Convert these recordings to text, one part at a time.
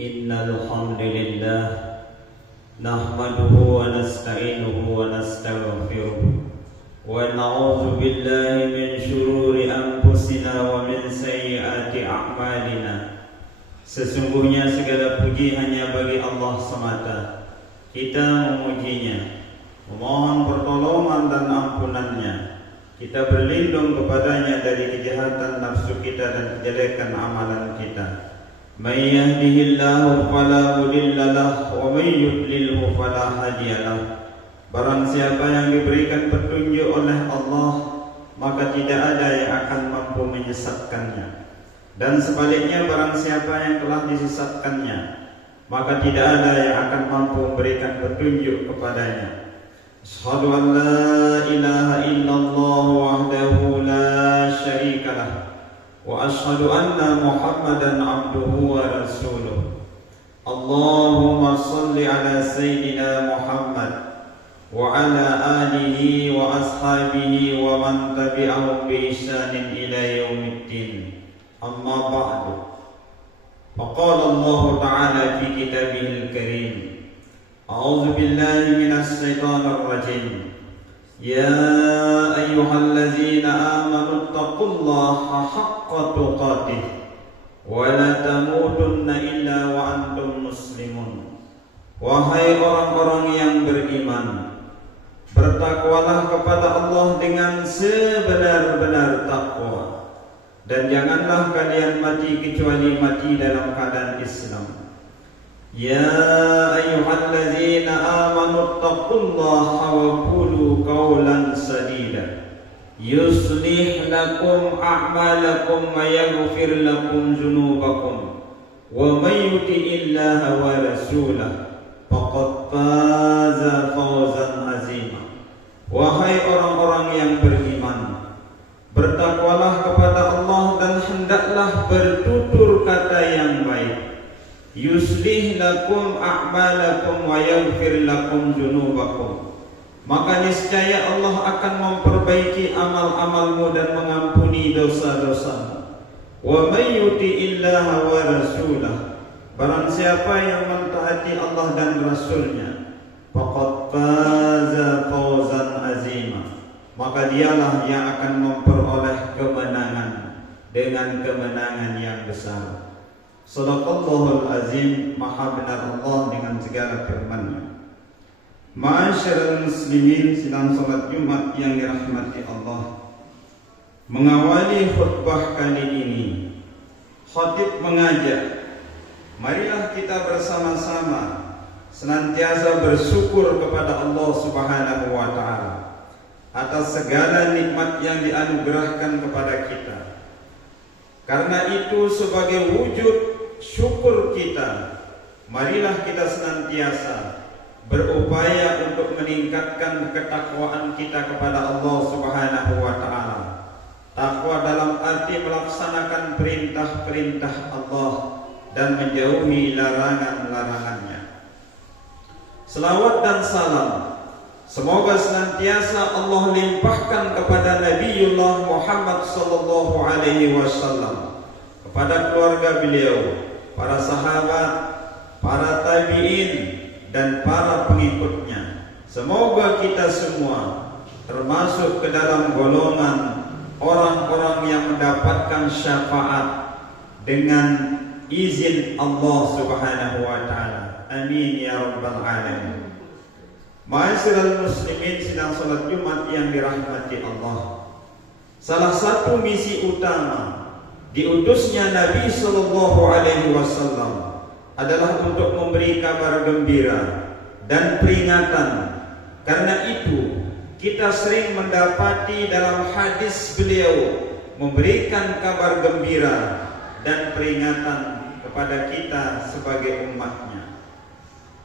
Innal hamdalillah nahmaduhu wa nasta'inuhu wa nastaghfiruh wa na'udzu billahi min shururi anfusina wa min sayyiati a'malina. Sesungguhnya segala puji hanya bagi Allah semata. Kita memujinya, memohon pertolongan dan ampunannya. Kita berlindung kepadanya dari kejahatan nafsu kita dan kejelekan amalan kita. May yahdihillahu fala mudilla lahu wa may yudlilhu fala hadiya lahu. Barang siapa yang diberikan petunjuk oleh Allah, maka tidak ada yang akan mampu menyesatkannya. Dan sebaliknya, barang siapa yang telah disesatkannya, maka tidak ada yang akan mampu memberikan petunjuk kepadanya. Asyhadu an la ilaha illallah wahdahu la syarika lah, wa asyhadu anna Muhammadan abduhu wa rasuluh. Allahumma salli ala sayyidina Muhammad wa ala alihi wa ashabihi wa man tabi'ahum bi ihsanin ila yaumiddin. Amma ba'du. Faqala Allah ta'ala fi kitabihil karim. A'udzu billahi minasy syaithanir rajim. Ya ayyuhallazina amanu taqullaha haqqa tuqatih wa la tamutunna illa wa antum muslimun. Wahai orang-orang yang beriman, bertakwalah kepada Allah dengan sebenar-benar takwa, dan janganlah kalian mati kecuali mati dalam keadaan Islam. Ya ayyuhallazina amanu taqullaha wa qulu qawlan sadida yuslih lakum a'malakum wa yaghfir lakum dzunubakum wa may yuti'illaha wa rasulahu faqad faza fawzan azima. Wahai orang-orang yang beriman, bertakwalah kepada Allah dan hendaklah bertutur kata yang baik. Yuslih lakum a'malakum wa yaghfir lakum dzunubakum. Maka niscaya Allah akan memperbaiki amal-amalmu dan mengampuni dosa-dosamu. Wa may yuti'illaha wa rasulahu. Barang siapa yang mentaati Allah dan Rasulnya, faqad faza fawzan azima. Maka dialah yang akan memperoleh kemenangan dengan kemenangan yang besar. Shadaqallahul azim. Maha benar Allah dengan segala firman-Nya. Ma'asyiral muslimin, sidang salat Jumat yang dirahmati Allah. Mengawali khutbah kali ini, khatib mengajak, marilah kita bersama-sama senantiasa bersyukur kepada Allah Subhanahu wa taala atas segala nikmat yang dianugerahkan kepada kita. Karena itu, sebagai wujud syukur kita, marilah kita senantiasa berupaya untuk meningkatkan ketakwaan kita kepada Allah Subhanahu wa taala. Takwa dalam arti melaksanakan perintah-perintah Allah dan menjauhi larangan-larangannya. Selawat dan salam semoga senantiasa Allah limpahkan kepada Nabiullah Muhammad sallallahu alaihi wasallam, kepada keluarga beliau, para sahabat, para tabi'in dan para pengikutnya. Semoga kita semua termasuk ke dalam golongan orang-orang yang mendapatkan syafaat dengan izin Allah Subhanahu wa taala. Amin ya rabbal alamin. Ma'asyiral muslimin, sidang salat Jumat yang dirahmati Allah. Salah satu misi utama diutusnya Nabi sallallahu alaihi wasallam adalah untuk memberi kabar gembira dan peringatan. Karena itu, kita sering mendapati dalam hadis beliau memberikan kabar gembira dan peringatan kepada kita sebagai umatnya.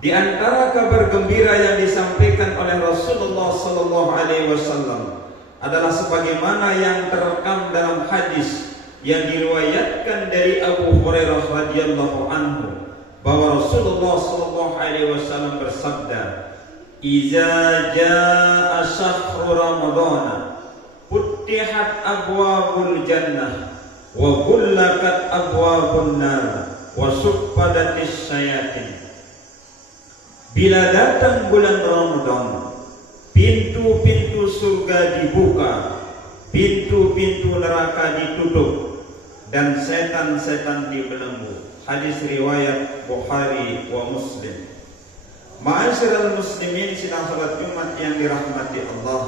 Di antara kabar gembira yang disampaikan oleh Rasulullah sallallahu alaihi wasallam adalah sebagaimana yang terekam dalam hadis yang diriwayatkan dari Abu Hurairah radhiyallahu anhu, bahwa Rasulullah sallallahu alaihi wasallam bersabda, "Iza jaa syahru Ramadhan, futihat abwabul jannah wa ghulqat abwabun nar wa suffadatis syayatin. Bila datang bulan Ramadan, pintu-pintu surga dibuka, pintu-pintu neraka ditutup, dan setan-setan dibelenggu. Hadis riwayat Bukhari wa Muslim. Ma'asyiral muslimin sidang salat Jumat yang dirahmati Allah,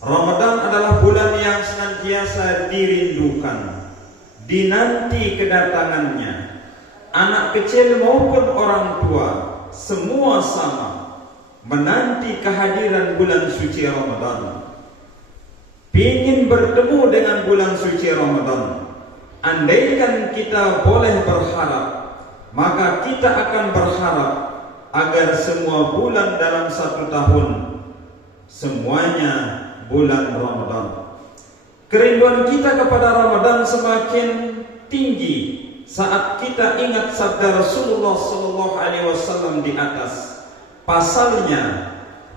Ramadan adalah bulan yang senantiasa dirindukan, dinanti kedatangannya. Anak kecil maupun orang tua semua sama menanti kehadiran bulan suci Ramadan. Pingin bertemu dengan bulan suci Ramadan. Andaikan kita boleh berharap, maka kita akan berharap agar semua bulan dalam satu tahun semuanya bulan Ramadan. Kerinduan kita kepada Ramadan semakin tinggi saat kita ingat sabda Rasulullah SAW di atas. Pasalnya,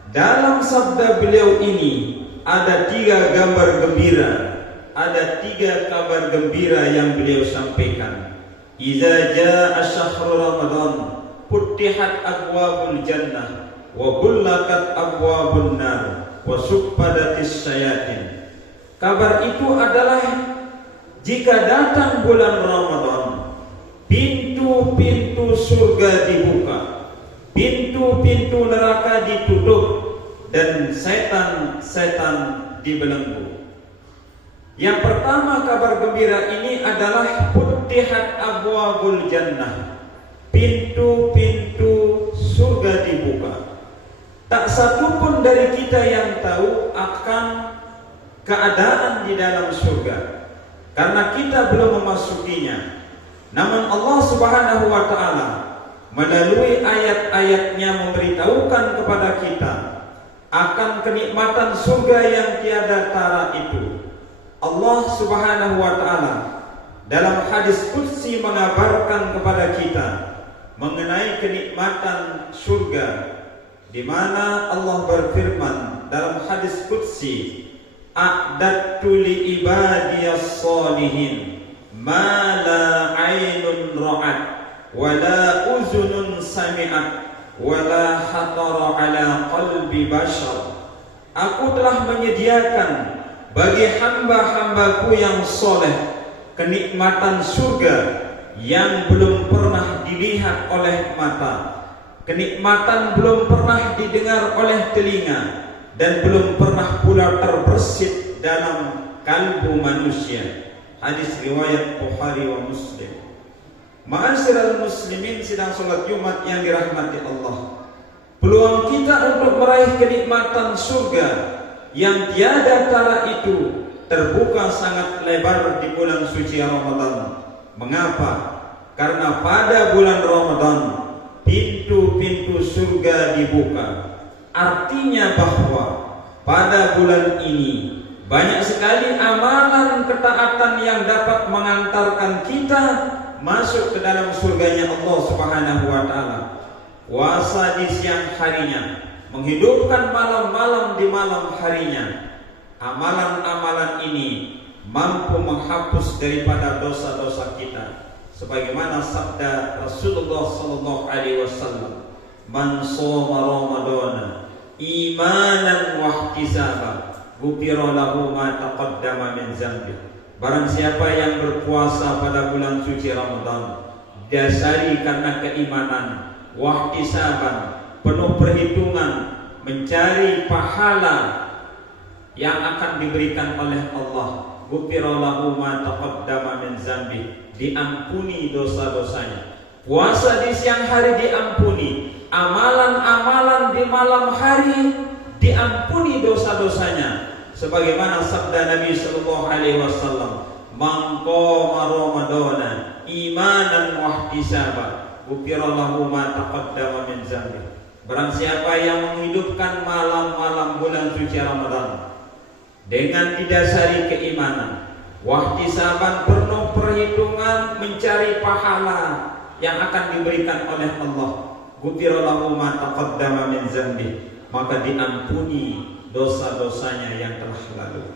dalam sabda beliau ini ada 3 gambar gembira, ada 3 kabar gembira yang beliau sampaikan. Iza jaa syahrul Ramadan, futtihat abwabul jannah, wa bullakat abwabun nar, wa suffadatis syayatin. Kabar itu adalah jika datang bulan Ramadan, pintu-pintu surga dibuka, pintu-pintu neraka ditutup, dan setan-setan dibelenggu. Yang pertama kabar gembira ini adalah futtihat abwabul jannah, pintu-pintu surga dibuka. Tak satu pun dari kita yang tahu akan keadaan di dalam surga, karena kita belum memasukinya. Namun Allah Subhanahu wa ta'ala melalui ayat-ayatnya memberitahukan kepada kita akan kenikmatan surga yang tiada tara itu. Allah Subhanahu wa ta'ala dalam hadis qudsi mengabarkan kepada kita mengenai kenikmatan surga, di mana Allah berfirman dalam hadis qudsi, a'dattu li ibadiyas sholihin ma la aynun ra'at wa la uzunun sami'at wa la khatara ala qalbi bashar. Aku telah menyediakan bagi hamba-hambaku yang soleh kenikmatan surga yang belum pernah dilihat oleh mata, kenikmatan belum pernah didengar oleh telinga, dan belum pernah pula terbersit dalam kalbu manusia. Hadis riwayat Bukhari wa Muslim. Ma'asyiral muslimin sidang salat Jumat yang dirahmati Allah, peluang kita untuk meraih kenikmatan surga yang tiada tara itu terbuka sangat lebar di bulan suci Ramadan. Mengapa? Karena pada bulan Ramadan pintu-pintu surga dibuka. Artinya bahwa pada bulan ini banyak sekali amalan ketaatan yang dapat mengantarkan kita masuk ke dalam surganya Allah Subhanahu wa ta'ala. Puasa di siang harinya, menghidupkan malam-malam di malam harinya. Amalan-amalan ini mampu menghapus daripada dosa-dosa kita. Sebagaimana sabda Rasulullah sallallahu alaihi wasallam, "Man shoma Ramadana imanan wa ihtisaban, ghufira lahu ma taqaddama min dzambi." Barang siapa yang berpuasa pada bulan suci Ramadan dasari karena keimanan, wa ihtisaban, penuh perhitungan, mencari pahala yang akan diberikan oleh Allah, ghufira lahu ma taqaddama min dzambi, diampuni dosa-dosanya. Puasa di siang hari diampuni, amalan-amalan di malam hari diampuni dosa-dosanya. Sebagaimana sabda Nabi sallallahu alaihi wasallam, "Man qama Ramadana imanan wa ihtisaban, ghufira lahu ma taqaddama min dzambi." Barang siapa yang menghidupkan malam-malam bulan suci Ramadan dengan didasari keimanan, wa ihtisaban, penuh perhitungan, mencari pahala yang akan diberikan oleh Allah, ghufira lahu ma taqaddama min dzambi, maka diampuni dosa-dosanya yang telah lalu.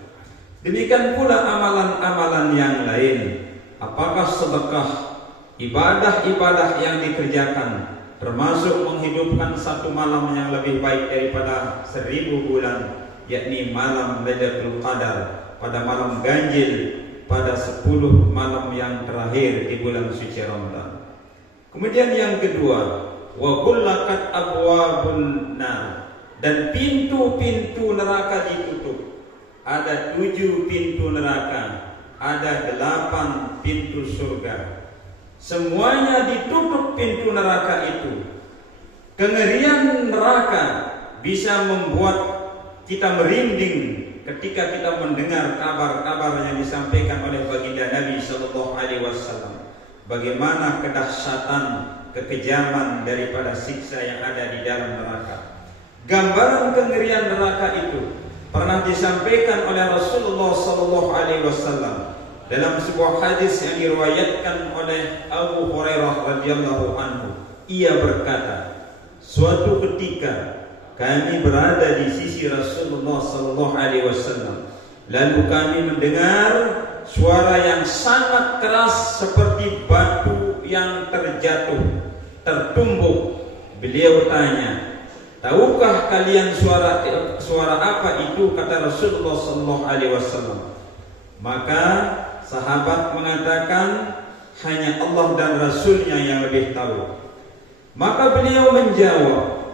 Demikian pula amalan-amalan yang lain, apakah sedekah, ibadah-ibadah yang dikerjakan, termasuk menghidupkan satu malam yang lebih baik daripada 1000 bulan, yakni malam Lailatul Qadar, pada malam ganjil, pada 10 malam yang terakhir di bulan suci Ramadan. Kemudian yang kedua, wa kullakat abwabun nar, dan pintu-pintu neraka ditutup. Ada 7 pintu neraka, ada 8 pintu surga. Semuanya ditutup pintu neraka itu. Kengerian neraka bisa membuat kita merinding ketika kita mendengar kabar-kabar yang disampaikan oleh baginda Nabi Sallallahu Alaihi Wasallam. Bagaimana kedahsyatan, kekejaman daripada siksa yang ada di dalam neraka. Gambaran kengerian neraka itu pernah disampaikan oleh Rasulullah Sallallahu Alaihi Wasallam dalam sebuah hadis yang diriwayatkan oleh Abu Hurairah radhiyallahu anhu. Ia berkata, suatu ketika kami berada di sisi Rasulullah Sallallahu Alaihi Wasallam, lalu kami mendengar suara yang sangat keras seperti batu yang terjatuh, tertumbuk. Beliau tanya, tahukah kalian suara apa itu? Kata Rasulullah Sallallahu Alaihi Wasallam. Maka sahabat mengatakan, hanya Allah dan Rasulnya yang lebih tahu. Maka beliau menjawab,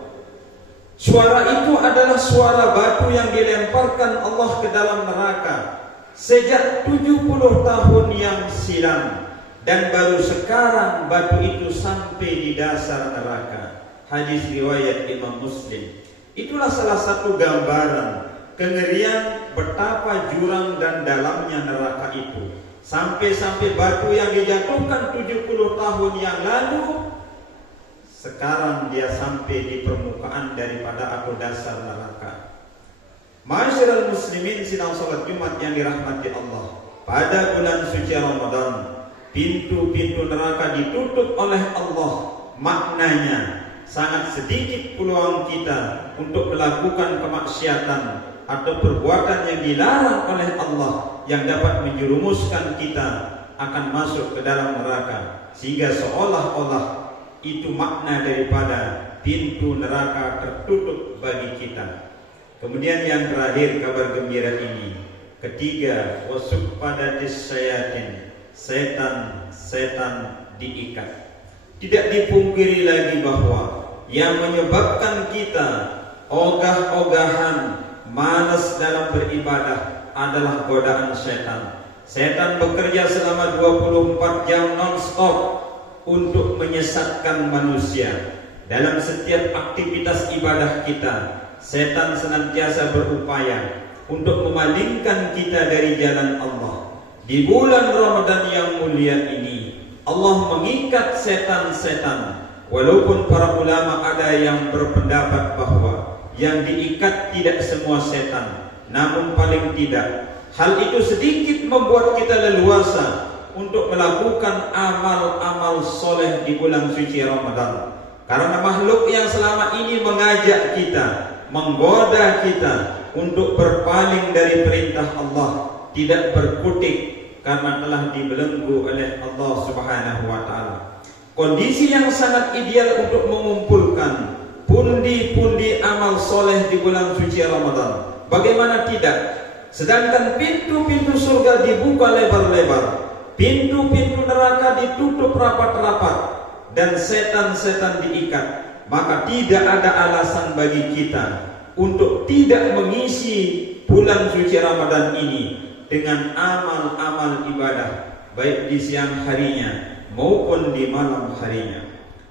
suara itu adalah suara batu yang dilemparkan Allah ke dalam neraka sejak 70 tahun yang silam, dan baru sekarang batu itu sampai di dasar neraka. Hadis riwayat Imam Muslim. Itulah salah satu gambaran kengerian betapa jurang dan dalamnya neraka itu. Sampai-sampai batu yang dijatuhkan 70 tahun yang lalu, sekarang dia sampai di permukaan daripada atau dasar neraka. Ma'asyiral muslimin sidang salat Jumat yang dirahmati Allah, pada bulan suci Ramadan, pintu-pintu neraka ditutup oleh Allah. Maknanya sangat sedikit peluang kita untuk melakukan kemaksiatan atau perbuatan yang dilarang oleh Allah yang dapat menjerumuskan kita akan masuk ke dalam neraka, sehingga seolah-olah itu makna daripada pintu neraka tertutup bagi kita. Kemudian yang terakhir, kabar gembira ini. Ketiga, wasufadatis syayatin, setan diikat. Tidak dipungkiri lagi bahwa yang menyebabkan kita ogah-ogahan, malas dalam beribadah adalah godaan setan. Setan bekerja selama 24 jam non-stop untuk menyesatkan manusia. Dalam setiap aktivitas ibadah kita, setan senantiasa berupaya untuk memalingkan kita dari jalan Allah. Di bulan Ramadan yang mulia ini, Allah mengikat setan-setan. Walaupun para ulama ada yang berpendapat bahwa yang diikat tidak semua setan, namun paling tidak hal itu sedikit membuat kita leluasa untuk melakukan amal-amal soleh di bulan suci Ramadan. Karena makhluk yang selama ini mengajak kita, menggoda kita untuk berpaling dari perintah Allah, tidak berkutik karena telah dibelenggu oleh Allah Subhanahu wa taala. Kondisi yang sangat ideal untuk mengumpulkan pundi-pundi amal soleh di bulan suci Ramadan. Bagaimana tidak? Sedangkan pintu-pintu surga dibuka lebar-lebar, pintu-pintu neraka ditutup rapat-rapat, dan setan-setan diikat. Maka tidak ada alasan bagi kita untuk tidak mengisi bulan suci Ramadan ini dengan amal-amal ibadah, baik di siang harinya maupun di malam harinya.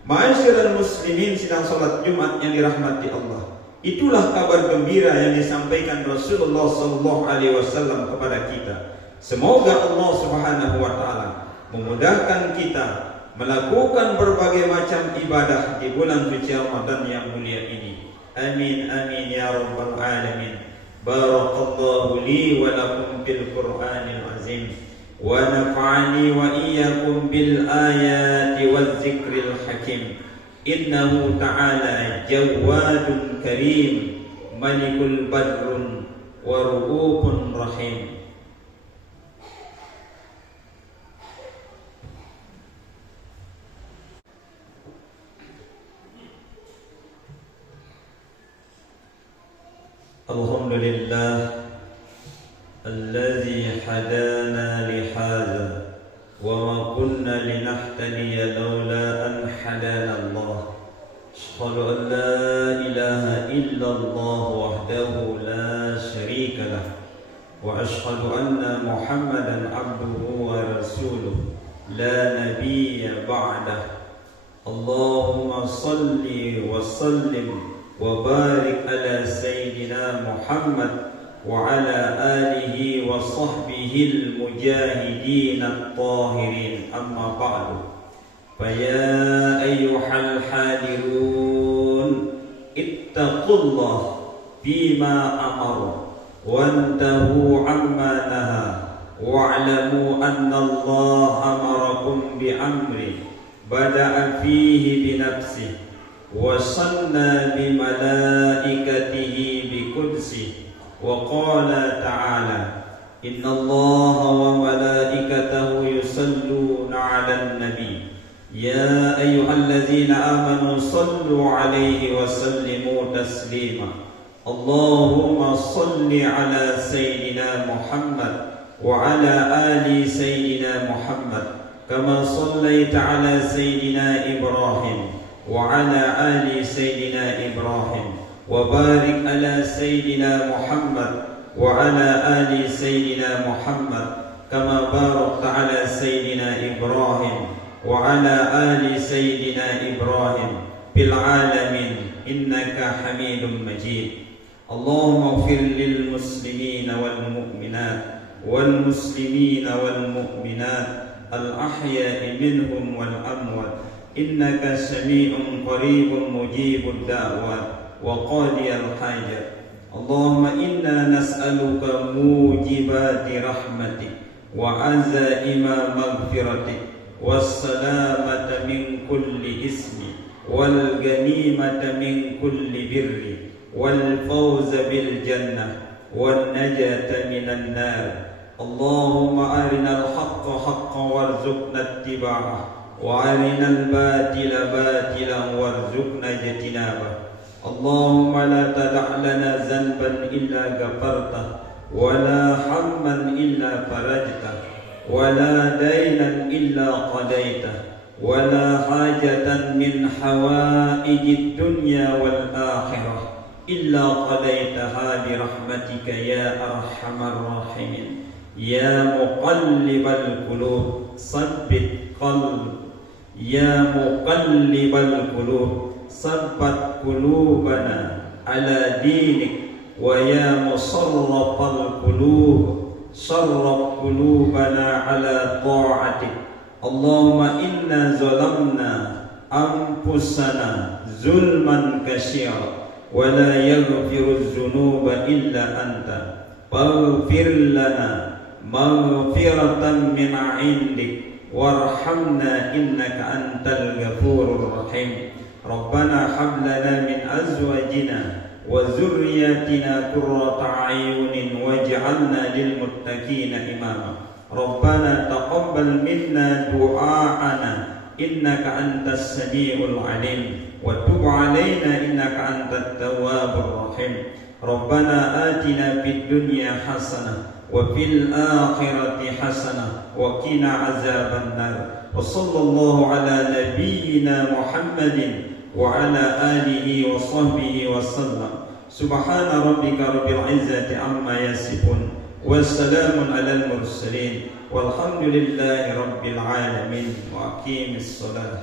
Ma'asyiral muslimin sidang salat Jumat yang dirahmati Allah, itulah kabar gembira yang disampaikan Rasulullah Sallallahu Alaihi Wasallam kepada kita. Semoga Allah Subhanahu wa taala memudahkan kita melakukan berbagai macam ibadah di bulan suci Ramadan yang mulia ini. Amin amin ya rabbal alamin. Barakallahu li wa lakum bil Qur'anil azim, wa nafa'ani wa iyyakum bil ayati waz zikril hakim. Innahu ta'ala jawadun karim, malikul badrun wa ru'ufun rahim. Alhamdulillah alladzi hadana li hadza wa ma kunna linahtadiya laula an hadana Allah. Asyhadu an la ilaha illallah wahdahu la syarika lah wa asyhadu anna Muhammadan abduhu wa rasuluh la nabiyya ba'dah. Allahumma salli wa sallim wa barik ala sayyidina Muhammad wa ala alihi wa sahbihi al-mujahidin at-tahirin, amma ba'du. Faya ayyuhal hadirun ittaqullah bima amara wantahu amma naha wa'lamu anna Allah amarakum bi amri bada'a fihi bi nafsihi وصلنا بملائكته بقدسه وقال تعالى إن الله وملائكته يصلون على النبي يا أيها الذين آمنوا صلوا عليه وسلموا تسليما اللهم صل على سيدنا محمد وعلى آل سيدنا محمد كما صليت على سيدنا إبراهيم وعلى آل سيدنا إبراهيم وبارك على سيدنا محمد وعلى آل سيدنا محمد كما باركت على سيدنا إبراهيم وعلى آل سيدنا إبراهيم في العالمين إنك حميد مجيد. اللهم اغفر للمسلمين والمؤمنات والمسلمين والمؤمنات الأحياء منهم والأموات إنك سميع قريب مجيب الدعوات وقاضي الحاجات. اللهم إنا نسألك موجبات رحمتك وعزائم مغفرتك والسلامة من كل إثم والغنيمة من كل بر والفوز بالجنة والنجاة من النار. اللهم أرنا الحق حقا وارزقنا اتباعه وأرنا الباطل باطلا وارزقنا اجتنابه. اللهم لا تدع لنا ذنبا إلا غفرته ولا هما إلا فرجته ولا دينا إلا قضيته ولا حاجة من حوائج الدنيا والآخرة إلا قضيتها برحمتك يا أرحم الراحمين. يا مقلب القلوب ثبت قلبي يا مقلب القلوب ثبت قلوبنا على دينك ويا مصرف القلوب صرف قلوبنا على طاعتك. اللهم إنا ظلمنا أنفسنا ظلما كثيرا ولا يغفر الذنوب إلا أنت فاغفر لنا مغفرة من عندك وارحمنا إنك أنت الغفور الرحيم. ربنا هب لنا من أزواجنا وذرياتنا قرة أعين واجعلنا للمتقين إماما. ربنا تقبل منا دعاءنا إنك أنت السميع العليم وتب علينا إنك أنت التواب الرحيم. ربنا آتنا في الدنيا حسنة وفي الآخرة حسنة وقنا عذاب النار. وصلى الله على نبينا محمد وعلى آله وصحبه وسلم. سبحان ربك رب العزة عما يصفون والسلام على المرسلين والحمد لله رب العالمين. وأقيم الصلاة.